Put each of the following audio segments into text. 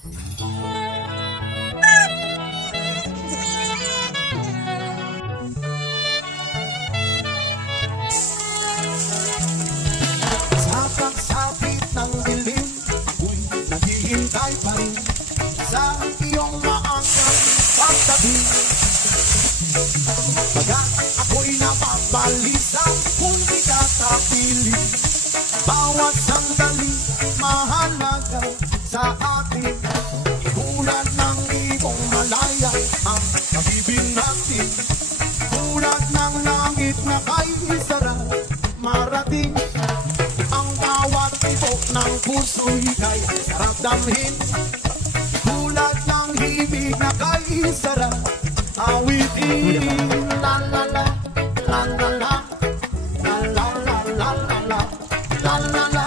Sa pagsapit ng dilim, ako'y naghihintay pa rin sa iyong maagang pagtabi. Bagat ako'y napabalisa kung di ka kapiling. Bawat sandali mahalaga sa atin. Tulad ng ibong malaya ang pag-ibig natin. Tulad ng langit na kay sarap marating. Ang bawat tibok ng puso'y kay sarap damhin. Tulad ng himig na kay sarap awitin. La la la, la la la, la la la la la la, la la la,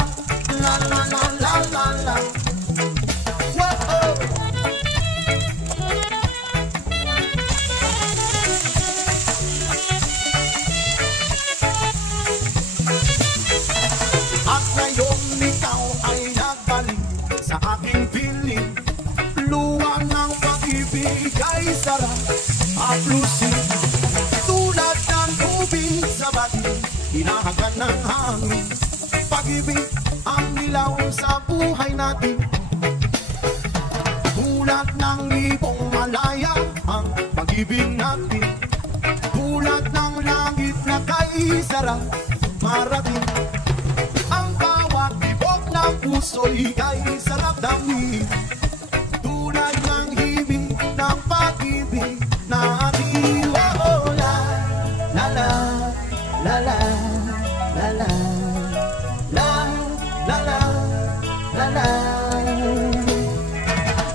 la la la la la la. Whoa. At ngayon ikaw ay nagbalik sa aking piling. Luwa ng pag-ibig ay sarap aplusin. Tulad ng tubig sa batin, hinahagan ng hangin. Pag-ibig ang nilaw sa buhay natin. Tulad ng ibong malaya ang pag-ibig natin. Tulad ng langit na kay sarap marating. Ang bawat tibok ng puso'y kay sarap damhin. Tulad ng himig ng pag-ibig natin. Oh, la la la la la la la la la la la la.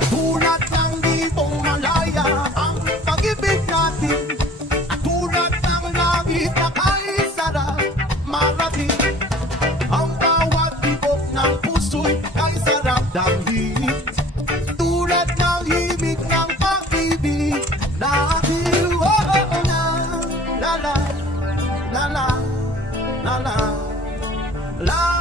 Tulad ng dipong malaya ang pag-ibig natin. At tulad ng langit na kay sarap marating. Ang bawat tibok ng puso'y kay sarap damhin. Tulad ng himig ng pag-ibig natin. Oh, la la la la la la la la.